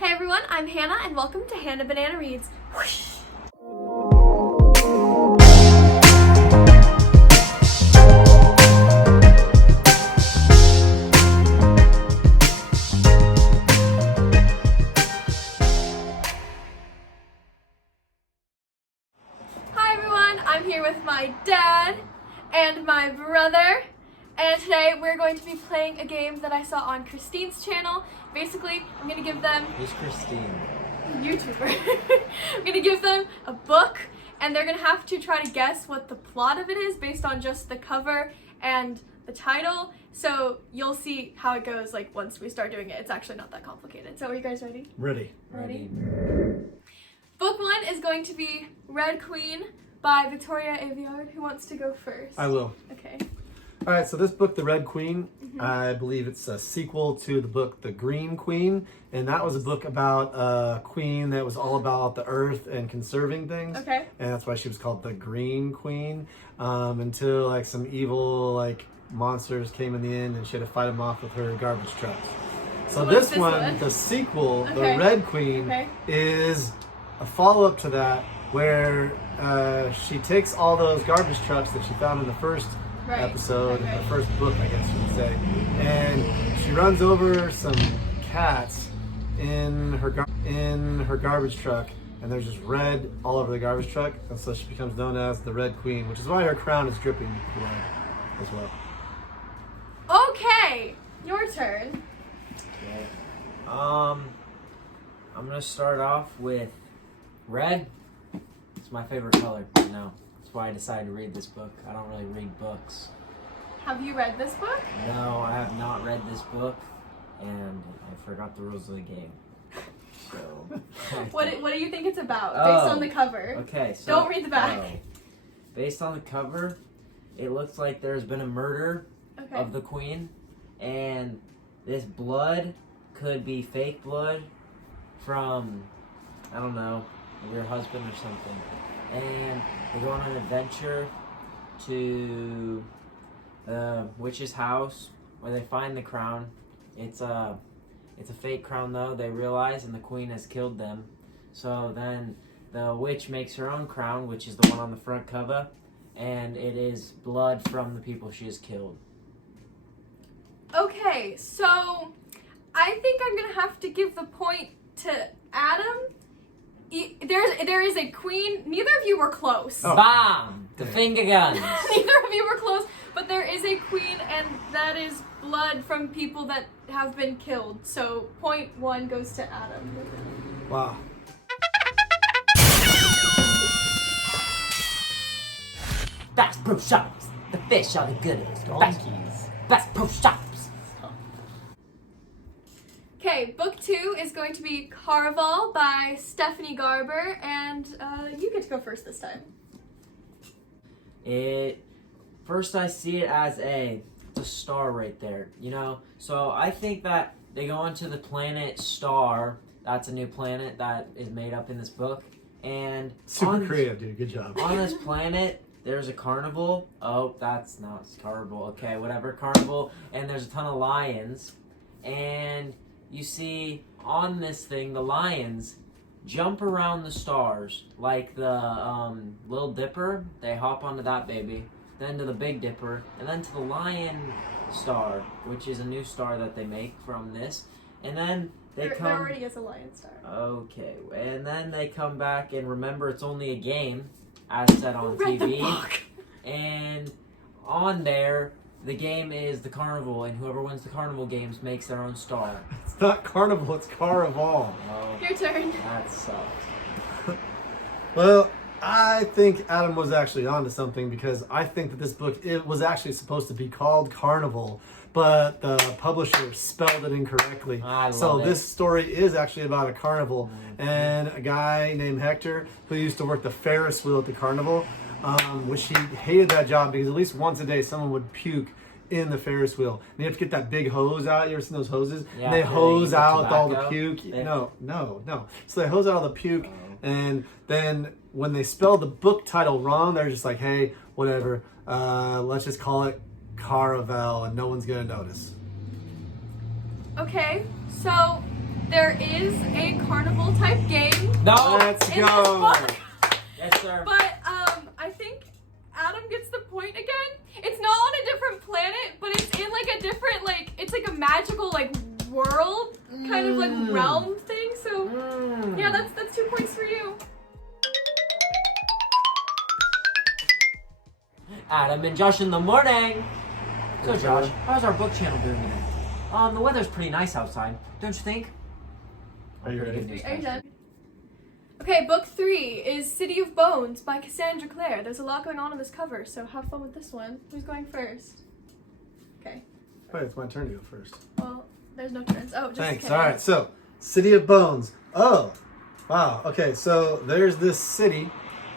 Hey everyone, I'm Hannah and welcome to Hannah Banana Reads. Whoosh. Hi everyone, I'm here with my dad and my brother. And today we're going to be playing a game that I saw on Christine's channel. Basically, I'm going to give them... Who's Christine? YouTuber. I'm going to give them a book and they're going to have to try to guess what the plot of it is based on just the cover and the title. So you'll see how it goes like once we start doing it. It's actually not that complicated. So are you guys ready? Ready. Book one is going to be Red Queen by Victoria Aveyard. Who wants to go first? I will. Okay. All right, so this book, The Red Queen, I believe it's a sequel to the book, The Green Queen. And that was a book about a queen that was all about the earth and conserving things. Okay. And that's why she was called The Green Queen. Until like some evil like monsters came in the end and she had to fight them off with her garbage trucks. So what's this one, the sequel, Okay. The Red Queen, Okay. is a follow-up to that where she takes all those garbage trucks that she found in the first episode, Right. the first book, I guess you would say, and she runs over some cats in her garbage truck, and there's just red all over the garbage truck, and so she becomes known as the Red Queen, which is why her crown is dripping blood as well. Okay, your turn. Okay. I'm gonna start off with red. It's my favorite color. No, that's why I decided to read this book. I don't really read books. Have you read this book? No, I have not read this book, and I forgot the rules of the game. So. What do you think it's about based on the cover? Okay, so Don't read the back. Based on the cover, it looks like there's been a murder Okay. of the queen, and this blood could be fake blood from, I don't know, your husband or something. And they go on an adventure to the witch's house where they find the crown. It's a fake crown though, they realize, and the queen has killed them. So then the witch makes her own crown, which is the one on the front cover, and it is blood from the people she has killed. Okay, so I think I'm gonna have to give the point to Adam. There is a queen. Neither of you were close. Oh. Bam! The finger guns! Neither of you were close, but there is a queen, and that is blood from people that have been killed. So point one goes to Adam. Wow. Bass Pro Shops! The fish are the goodest. Bass Pro Shops! Okay, book two is going to be Caraval by Stephanie Garber, and you get to go first this time. First I see it as a star right there, you know? So I think that they go onto the planet Star. That's a new planet that is made up in this book. And Super creative, dude. Good job. on this planet, there's a carnival. Oh, that's not carnival. Okay, whatever, carnival. And there's a ton of lions. And you see on this thing, the lions jump around the stars like the Little Dipper. They hop onto that baby, then to the Big Dipper, and then to the Lion Star, which is a new star that they make from this. And then There already is a lion star. Okay, and then they come back and remember it's only a game, as said on Read TV. the book. And on there, the game is the carnival, and whoever wins the carnival games makes their own star. It's not Carnival, it's Caraval. Oh, Your turn. that sucks. Well, I think Adam was actually onto something because I think that this book, it was actually supposed to be called Carnival, but the publisher spelled it incorrectly. I love So it. this story is actually about a carnival and a guy named Hector who used to work the Ferris wheel at the carnival, which he hated that job because at least once a day someone would puke in the Ferris wheel. And you have to get that big hose out. You ever seen those hoses? Yeah, and they yeah, hose you get out all the tobacco. puke. They- No. So they hose out all the puke, and then when they spelled the book title wrong, they're just like, hey, whatever, let's just call it Caraval, and no one's gonna notice. Okay, so there is a carnival type game No. Let's in this go. book. Yes, sir. But I think Adam gets the point again. It's not on a different planet, but it's in like a different it's like a magical world kind of realm thing. So yeah, that's 2 points for you. Adam and Josh in the morning. So Josh, how's our book channel doing today? The weather's pretty nice outside, don't you think? Are you ready? Are you done? Okay, book 3 is City of Bones by Cassandra Clare. There's a lot going on this cover, so have fun with this one. Who's going first? Okay. Wait, it's my turn to go first. Well, there's no turns. Oh, just Thanks. kidding. All right. So, City of Bones. Oh, wow. Okay. So there's this city,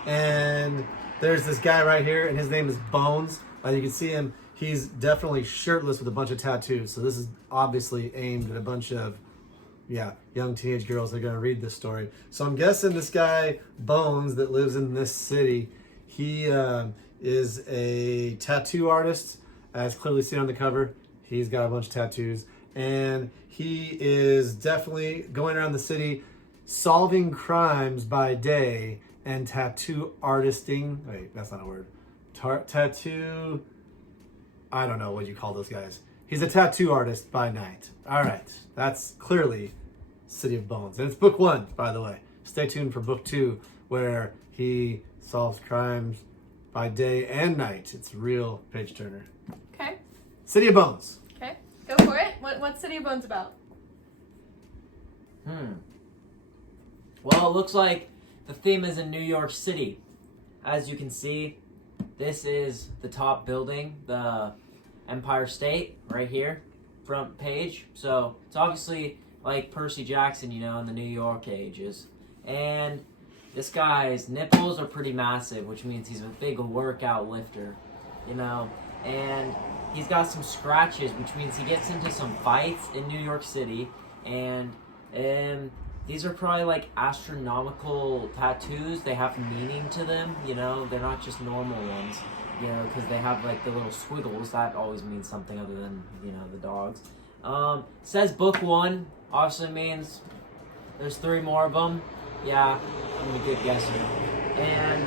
and there's this guy right here, and his name is Bones. You can see him. He's definitely shirtless with a bunch of tattoos. So this is obviously aimed at a bunch of, young teenage girls that are going to read this story. So I'm guessing this guy, Bones, that lives in this city, he is a tattoo artist, as clearly seen on the cover. He's got a bunch of tattoos. And he is definitely going around the city solving crimes by day and tattoo artisting. Wait, that's not a word. Tattoo. I don't know what you call those guys. He's a tattoo artist by night. All right. That's clearly City of Bones. And it's book 1, by the way. Stay tuned for book 2, where he solves crimes by day and night. It's a real page turner. Okay. City of Bones. Okay. Go for it. What's City of Bones about? Well, it looks like the theme is in New York City. As you can see, this is the top building, the Empire State, right here, front page. So it's obviously like Percy Jackson, in the New York ages. And this guy's nipples are pretty massive, which means he's a big workout lifter, and he's got some scratches, which means he gets into some fights in New York City, and these are probably astronomical tattoos. They have meaning to them, they're not just normal ones, because they have the little squiggles. That always means something other than, the dogs. Says book 1, obviously means there's 3 more of them. Yeah, I'm a good guesser. And,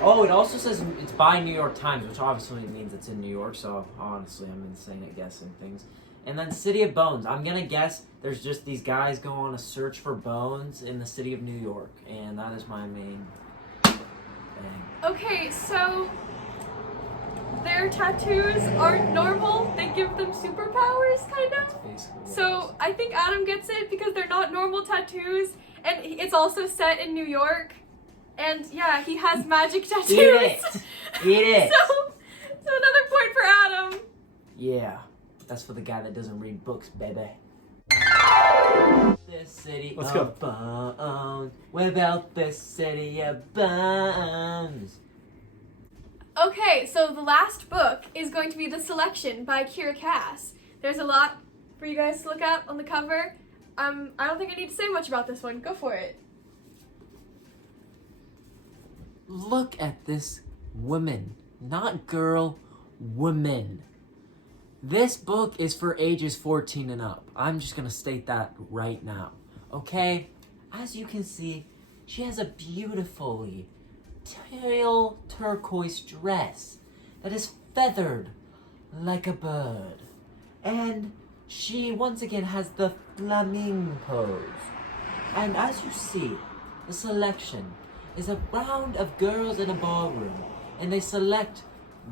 it also says it's by New York Times, which obviously means it's in New York, so honestly, I'm insane at guessing things. And then City of Bones. I'm going to guess there's just these guys go on a search for bones in the city of New York, and that is my main thing. Okay, so their tattoos aren't normal. They give them superpowers, kind of. That's basically what it So I think Adam gets it because they're not normal tattoos, and it's also set in New York. And yeah, he has magic tattoos. Eat it! Eat it! So another point for Adam. Yeah, that's for the guy that doesn't read books, baby. This city Let's of bones. Without this city of bones. Okay, so the last book is going to be The Selection by Kira Cass. There's a lot for you guys to look at on the cover. I don't think I need to say much about this one. Go for it. Look at this woman. Not girl, woman. This book is for ages 14 and up. I'm just gonna state that right now. Okay? As you can see, she has a beautifully teal turquoise dress that is feathered like a bird. And she once again has the flamingo pose. And as you see, the selection is a round of girls in a ballroom, and they select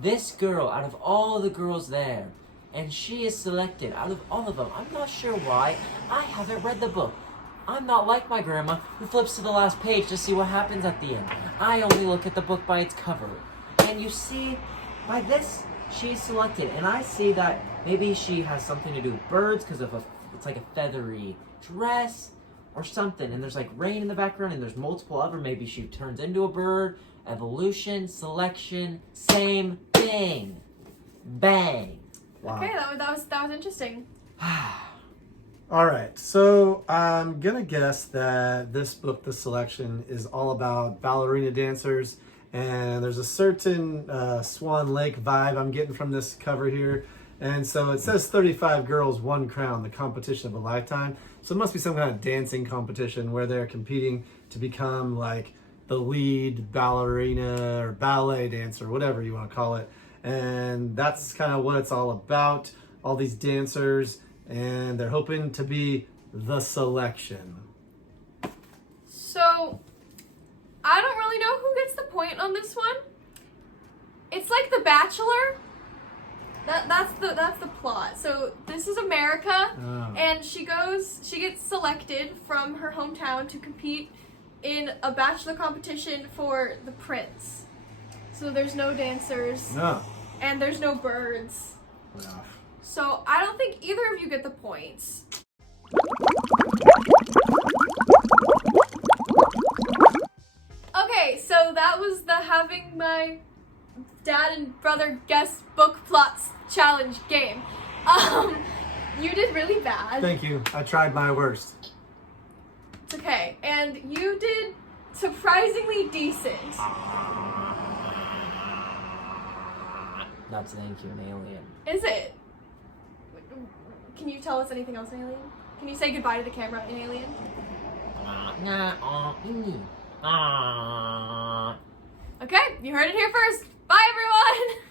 this girl out of all the girls there, and she is selected out of all of them. I'm not sure why. I haven't read the book. I'm not like my grandma, who flips to the last page to see what happens at the end. I only look at the book by its cover. And you see, by this, she's selected, and I see that maybe she has something to do with birds because of it's like a feathery dress or something, and there's rain in the background, and there's multiple other. Maybe she turns into a bird. Evolution, selection, same thing. Bang. Wow. Okay, that was interesting. All right, so I'm gonna guess that this book, The Selection, is all about ballerina dancers, and there's a certain Swan Lake vibe I'm getting from this cover here. And so it says 35 girls, 1 crown, the competition of a lifetime. So it must be some kind of dancing competition where they're competing to become like the lead ballerina or ballet dancer, whatever you want to call it. And that's kind of what it's all about. All these dancers, and they're hoping to be the selection. So, I don't really know who gets the point on this one. It's like The Bachelor. That's the plot. So this is America, and she gets selected from her hometown to compete in a bachelor competition for the prince. So there's no dancers, and there's no birds. Enough. So I don't think either of you get the points. Okay, so that was the having my dad and brother guess book plots challenge game. You did really bad. Thank you. I tried my worst. It's okay. And you did surprisingly decent. That's Thank You, an Alien. Is it? Can you tell us anything else in Alien? Can you say goodbye to the camera in Alien? Okay, you heard it here first. Bye, everyone!